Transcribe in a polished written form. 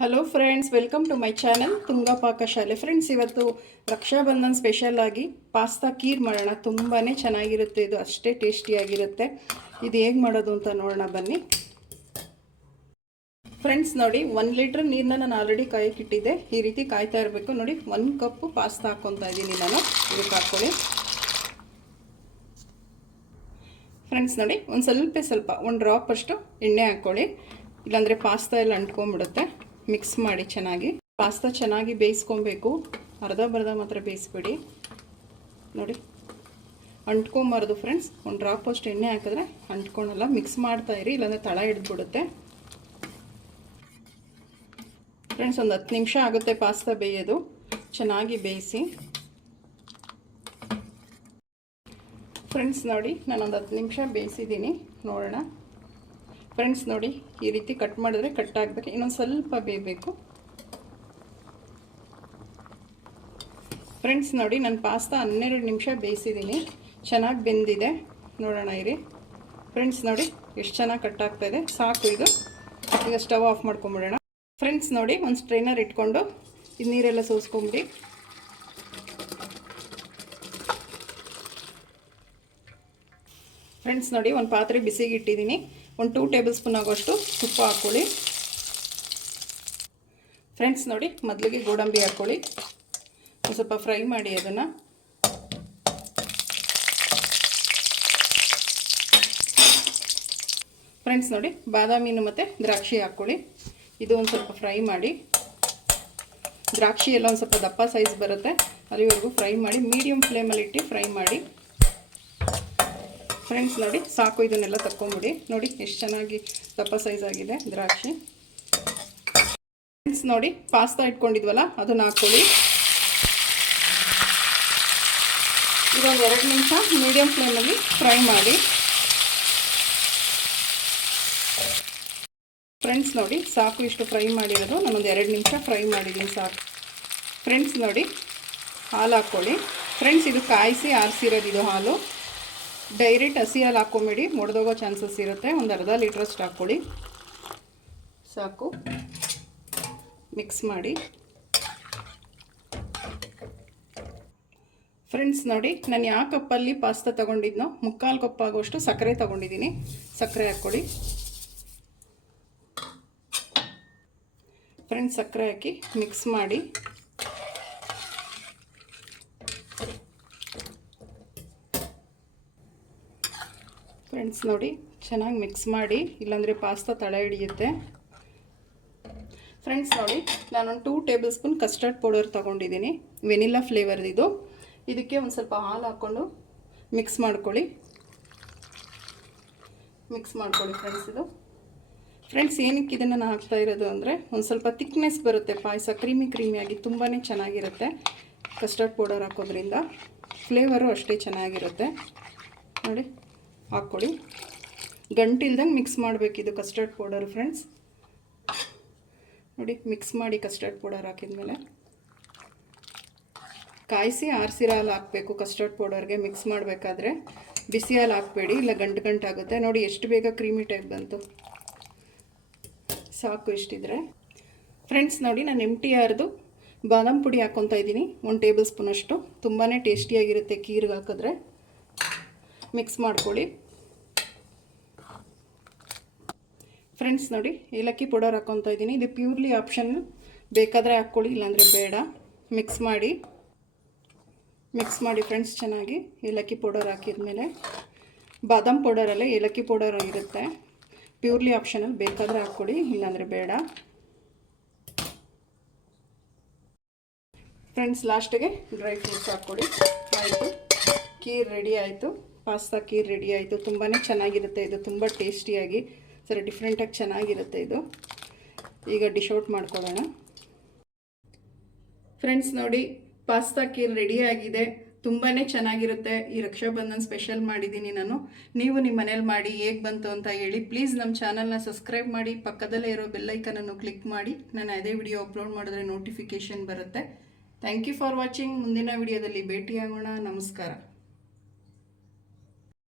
Hello friends, welcome to my channel Tunga Pakashale. Friends, ಇವತ್ತು Rakshabandhan special ಆಗಿ pasta kheer ಮಾಡೋಣ. ತುಂಬಾ ಚೆನ್ನಾಗಿರುತ್ತೆ, ಇದು ಅಷ್ಟೇ ಟೇಸ್ಟಿಯಾಗಿರುತ್ತೆ. ಇದು ಹೇಗೆ ಮಾಡೋದು ಅಂತ ನೋಡೋಣ ಬನ್ನಿ. ಫ್ರೆಂಡ್ಸ್ ನೋಡಿ, 1 ಲೀಟ್ರ್ ನೀರನ್ನ ನಾನು ಆಲ್ರೆಡಿ ಕಾಯಕ್ಕಿಟ್ಟಿದ್ದೆ. ಈ ರೀತಿ ಕಾಯ್ತಾ ಇರಬೇಕು. ನೋಡಿ, 1 ಕಪ್ ಪಾಸ್ತಾ ಹಾಕ್ಕೊತಾ ಇದ್ದೀನಿ ನಾನು. ಇದಕ್ಕೆ ಹಾಕ್ಕೊಳ್ಳಿ ಫ್ರೆಂಡ್ಸ್. ನೋಡಿ, ಒಂದು ಸ್ವಲ್ಪ 1 ಡ್ರಾಪ್ ಅಷ್ಟು ಎಣ್ಣೆ ಹಾಕ್ಕೊಳ್ಳಿ, ಇಲ್ಲಾಂದರೆ ಪಾಸ್ತಾ ಎಲ್ಲ ಅಂಟ್ಕೊಂಡ್ಬಿಡುತ್ತೆ. ಮಿಕ್ಸ್ ಮಾಡಿ ಚೆನ್ನಾಗಿ. ಪಾಸ್ತಾ ಚೆನ್ನಾಗಿ ಬೇಯಿಸ್ಕೊಬೇಕು, ಅರ್ಧ ಮಾತ್ರ ಬೇಯಿಸ್ಬೇಡಿ. ನೋಡಿ, ಅಂಟ್ಕೊಂಬಾರ್ದು ಫ್ರೆಂಡ್ಸ್. 1 ಡ್ರಾಪ್ ಅಷ್ಟು ಎಣ್ಣೆ ಹಾಕಿದ್ರೆ ಅಂಟ್ಕೊಳಲ್ಲ. ಮಿಕ್ಸ್ ಮಾಡ್ತಾ ಇರಿ, ಇಲ್ಲಾಂದರೆ ತಳ ಹಿಡಿದ್ಬಿಡುತ್ತೆ. ಫ್ರೆಂಡ್ಸ್, ಒಂದು 10 ನಿಮಿಷ ಆಗುತ್ತೆ ಪಾಸ್ತಾ ಬೇಯೋದು. ಚೆನ್ನಾಗಿ ಬೇಯಿಸಿ ಫ್ರೆಂಡ್ಸ್. ನೋಡಿ, ನಾನೊಂದು 10 ನಿಮಿಷ ಬೇಯಿಸಿದ್ದೀನಿ. ನೋಡೋಣ ಫ್ರೆಂಡ್ಸ್. ನೋಡಿ, ಈ ರೀತಿ ಕಟ್ ಮಾಡಿದ್ರೆ ಕಟ್ ಆಗಬೇಕು. ಇನ್ನೊಂದು ಸ್ವಲ್ಪ ಬೇಯಬೇಕು ಫ್ರೆಂಡ್ಸ್. ನೋಡಿ, ನಾನು ಪಾಸ್ತಾ 12 ನಿಮಿಷ ಬೇಯಿಸಿದ್ದೀನಿ. ಚೆನ್ನಾಗಿ ಬೆಂದಿದೆ. ನೋಡೋಣ ಇರಿ ಫ್ರೆಂಡ್ಸ್. ನೋಡಿ, ಎಷ್ಟು ಚೆನ್ನಾಗಿ ಕಟ್ ಆಗ್ತಾ ಇದೆ. ಸಾಕು ಇದು. ಈಗ ಸ್ಟವ್ ಆಫ್ ಮಾಡ್ಕೊಂಬಿಡೋಣ ಫ್ರೆಂಡ್ಸ್. ನೋಡಿ, ಒಂದು ಸ್ಟ್ರೈನರ್ ಇಟ್ಕೊಂಡು ಇದು ನೀರೆಲ್ಲ ಸೋಸ್ಕೊಂಬಿಡಿ. ಫ್ರೆಂಡ್ಸ್ ನೋಡಿ, ಒಂದು ಪಾತ್ರೆ ಬಿಸಿಗೆ ಇಟ್ಟಿದ್ದೀನಿ. ಒಂದು 2 ಟೇಬಲ್ ಸ್ಪೂನ್ ಆಗೋಷ್ಟು ತುಪ್ಪ ಹಾಕ್ಕೊಳ್ಳಿ ಫ್ರೆಂಡ್ಸ್. ನೋಡಿ, ಮೊದಲಿಗೆ ಗೋಡಂಬಿ ಹಾಕ್ಕೊಳ್ಳಿ. ಒಂದು ಸ್ವಲ್ಪ ಫ್ರೈ ಮಾಡಿ ಅದನ್ನು. ಫ್ರೆಂಡ್ಸ್ ನೋಡಿ, ಬಾದಾಮಿನ ಮತ್ತು ದ್ರಾಕ್ಷಿ ಹಾಕ್ಕೊಳ್ಳಿ. ಇದು ಒಂದು ಸ್ವಲ್ಪ ಫ್ರೈ ಮಾಡಿ. ದ್ರಾಕ್ಷಿ ಎಲ್ಲ ಒಂದು ಸ್ವಲ್ಪ ದಪ್ಪ ಸೈಜ್ ಬರುತ್ತೆ, ಅಲ್ಲಿವರೆಗೂ ಫ್ರೈ ಮಾಡಿ. ಮೀಡಿಯಮ್ ಫ್ಲೇಮಲ್ಲಿ ಇಟ್ಟು ಫ್ರೈ ಮಾಡಿ ಫ್ರೆಂಡ್ಸ್. ನೋಡಿ, ಸಾಕು. ಇದನ್ನೆಲ್ಲ ತಕ್ಕೊಂಬಿಡಿ. ನೋಡಿ, ಎಷ್ಟು ಚೆನ್ನಾಗಿ ದಪ್ಪ ಸೈಜ್ ಆಗಿದೆ ದ್ರಾಕ್ಷಿ. ಫ್ರೆಂಡ್ಸ್ ನೋಡಿ, ಪಾಸ್ತಾ ಇಟ್ಕೊಂಡಿದ್ವಲ್ಲ ಅದನ್ನು ಹಾಕ್ಕೊಳ್ಳಿ. ಇದೊಂದು 2 ನಿಮಿಷ ಮೀಡಿಯಮ್ ಫ್ಲೇಮಲ್ಲಿ ಫ್ರೈ ಮಾಡಿ ಫ್ರೆಂಡ್ಸ್. ನೋಡಿ, ಸಾಕು. ಇಷ್ಟು ಫ್ರೈ ಮಾಡಿರೋದು ನಾನೊಂದು 2 ನಿಮಿಷ ಫ್ರೈ ಮಾಡಿದ್ದೀನಿ, ಸಾಕು ಫ್ರೆಂಡ್ಸ್. ನೋಡಿ, ಹಾಲು ಹಾಕ್ಕೊಳ್ಳಿ ಫ್ರೆಂಡ್ಸ್. ಇದು ಕಾಯಿಸಿ ಆರಿಸಿರೋದು ಇದು ಹಾಲು. ಡೈರೆಕ್ಟ್ ಹಸಿ ಹಾಲು ಹಾಕ್ಕೊಂಬೇಡಿ, ಒಡೆದೋಗೋ ಚಾನ್ಸಸ್ ಇರುತ್ತೆ. ಒಂದು ಅರ್ಧ ಲೀಟ್ರಷ್ಟು ಹಾಕ್ಕೊಳ್ಳಿ, ಸಾಕು. ಮಿಕ್ಸ್ ಮಾಡಿ ಫ್ರೆಂಡ್ಸ್. ನೋಡಿ, ನಾನು ಯಾವ ಕಪ್ಪಲ್ಲಿ ಪಾಸ್ತಾ ತೊಗೊಂಡಿದ್ನೋ 3/4 ಕಪ್ ಆಗೋಷ್ಟು ಸಕ್ಕರೆ ತೊಗೊಂಡಿದ್ದೀನಿ. ಸಕ್ಕರೆ ಹಾಕ್ಕೊಳ್ಳಿ ಫ್ರೆಂಡ್ಸ್. ಸಕ್ಕರೆ ಹಾಕಿ ಮಿಕ್ಸ್ ಮಾಡಿ ಫ್ರೆಂಡ್ಸ್. ನೋಡಿ, ಚೆನ್ನಾಗಿ ಮಿಕ್ಸ್ ಮಾಡಿ, ಇಲ್ಲಾಂದರೆ ಪಾಸ್ತಾ ತಳ ಹಿಡಿಯುತ್ತೆ ಫ್ರೆಂಡ್ಸ್. ನೋಡಿ, ನಾನೊಂದು 2 ಟೇಬಲ್ ಸ್ಪೂನ್ ಕಸ್ಟರ್ಡ್ ಪೌಡರ್ ತೊಗೊಂಡಿದ್ದೀನಿ, ವೆನಿಲಾ ಫ್ಲೇವರ್ದಿದು. ಇದಕ್ಕೆ ಒಂದು ಸ್ವಲ್ಪ ಹಾಲು ಹಾಕ್ಕೊಂಡು ಮಿಕ್ಸ್ ಮಾಡ್ಕೊಳ್ಳಿ ಫ್ರೆಂಡ್ಸ್. ಇದು ಫ್ರೆಂಡ್ಸ್, ಏನಕ್ಕೆ ಇದನ್ನು ನಾನು ಹಾಕ್ತಾ ಇರೋದು ಅಂದರೆ ಒಂದು ಸ್ವಲ್ಪ ಥಿಕ್ನೆಸ್ ಬರುತ್ತೆ ಪಾಯಸ, ಕ್ರೀಮಿಯಾಗಿ ತುಂಬಾ ಚೆನ್ನಾಗಿರುತ್ತೆ ಕಸ್ಟರ್ಡ್ ಪೌಡರ್ ಹಾಕೋದ್ರಿಂದ. ಫ್ಲೇವರು ಅಷ್ಟೇ ಚೆನ್ನಾಗಿರುತ್ತೆ. ನೋಡಿ, ಹಾಕ್ಕೊಳ್ಳಿ. ಗಂಟಿಲ್ದಂಗೆ ಮಿಕ್ಸ್ ಮಾಡಬೇಕಿದು ಕಸ್ಟರ್ಡ್ ಪೌಡರ್ ಫ್ರೆಂಡ್ಸ್. ನೋಡಿ, ಮಿಕ್ಸ್ ಮಾಡಿ. ಕಸ್ಟರ್ಡ್ ಪೌಡರ್ ಹಾಕಿದ್ಮೇಲೆ ಕಾಯಿಸಿ ಆರಿಸಿರೋ ಹಾಲು ಹಾಕಬೇಕು ಕಸ್ಟರ್ಡ್ ಪೌಡರ್ಗೆ. ಮಿಕ್ಸ್ ಮಾಡಬೇಕಾದ್ರೆ ಬಿಸಿ ಹಾಲು ಹಾಕಬೇಡಿ, ಇಲ್ಲ ಗಂಟಾಗುತ್ತೆ. ನೋಡಿ, ಎಷ್ಟು ಬೇಗ ಕ್ರೀಮಿ ಟೈಪ್ ಬಂತು. ಸಾಕು ಇಷ್ಟಿದ್ರೆ ಫ್ರೆಂಡ್ಸ್. ನೋಡಿ, ನಾನು MTRದು ಬಾದಾಮ್ ಪುಡಿ ಹಾಕ್ಕೊತಾ ಇದ್ದೀನಿ, 1 ಟೇಬಲ್ ಸ್ಪೂನ್ ಅಷ್ಟು. ತುಂಬಾ ಟೇಸ್ಟಿಯಾಗಿರುತ್ತೆ ಖೀರ್ಗೆ ಹಾಕಿದ್ರೆ. ಮಿಕ್ಸ್ ಮಾಡ್ಕೊಳ್ಳಿ ಫ್ರೆಂಡ್ಸ್. ನೋಡಿ, ಏಲಕ್ಕಿ ಪೌಡರ್ ಹಾಕ್ಕೊತಾ ಇದ್ದೀನಿ. ಇದು ಪ್ಯೂರ್ಲಿ ಆಪ್ಷನ್, ಬೇಕಾದರೆ ಹಾಕ್ಕೊಳ್ಳಿ, ಇಲ್ಲಾಂದರೆ ಬೇಡ. ಮಿಕ್ಸ್ ಮಾಡಿ ಫ್ರೆಂಡ್ಸ್ ಚೆನ್ನಾಗಿ. ಏಲಕ್ಕಿ ಪೌಡರ್ ಹಾಕಿದ್ಮೇಲೆ ಬಾದಾಮ್ ಪೌಡರಲ್ಲೇ ಏಲಕ್ಕಿ ಪೌಡರ್ ಇರುತ್ತೆ. ಪ್ಯೂರ್ಲಿ ಆಪ್ಷನಲ್ಲಿ, ಬೇಕಾದರೆ ಹಾಕ್ಕೊಳ್ಳಿ, ಇಲ್ಲಾಂದರೆ ಬೇಡ ಫ್ರೆಂಡ್ಸ್. ಲಾಸ್ಟಿಗೆ ಡ್ರೈ ಫ್ರೂಟ್ಸ್ ಹಾಕ್ಕೊಳ್ಳಿ. ಆಯಿತು, ಖೀರ್ ರೆಡಿ ಆಯಿತು. ಪಾಸ್ತಾ ಖೀರ್ ರೆಡಿ ಆಯಿತು. ತುಂಬಾ ಚೆನ್ನಾಗಿರುತ್ತೆ ಇದು, ತುಂಬ ಟೇಸ್ಟಿಯಾಗಿ, ಸರಿ ಡಿಫ್ರೆಂಟಾಗಿ ಚೆನ್ನಾಗಿರುತ್ತೆ ಇದು. ಈಗ ಡಿಶ್ ಔಟ್ ಮಾಡ್ಕೊಳ್ಳೋಣ ಫ್ರೆಂಡ್ಸ್. ನೋಡಿ, ಪಾಸ್ತಾ ಖೀರ್ ರೆಡಿ ಆಗಿದೆ. ತುಂಬಾ ಚೆನ್ನಾಗಿರುತ್ತೆ. ಈ ರಕ್ಷಾಬಂಧನ್ ಸ್ಪೆಷಲ್ ಮಾಡಿದ್ದೀನಿ ನಾನು. ನೀವು ನಿಮ್ಮ ಮನೇಲಿ ಮಾಡಿ ಹೇಗೆ ಬಂತು ಅಂತ ಹೇಳಿ. ಪ್ಲೀಸ್ ನಮ್ಮ ಚಾನಲ್ನ ಸಬ್ಸ್ಕ್ರೈಬ್ ಮಾಡಿ, ಪಕ್ಕದಲ್ಲೇ ಇರೋ ಬೆಲ್ಲೈಕನನ್ನು ಕ್ಲಿಕ್ ಮಾಡಿ. ನಾನು ಅದೇ ವಿಡಿಯೋ ಅಪ್ಲೋಡ್ ಮಾಡಿದ್ರೆ ನೋಟಿಫಿಕೇಷನ್ ಬರುತ್ತೆ. Thank you for watching. ಮುಂದಿನ ವಿಡಿಯೋದಲ್ಲಿ ಭೇಟಿಯಾಗೋಣ. ನಮಸ್ಕಾರ.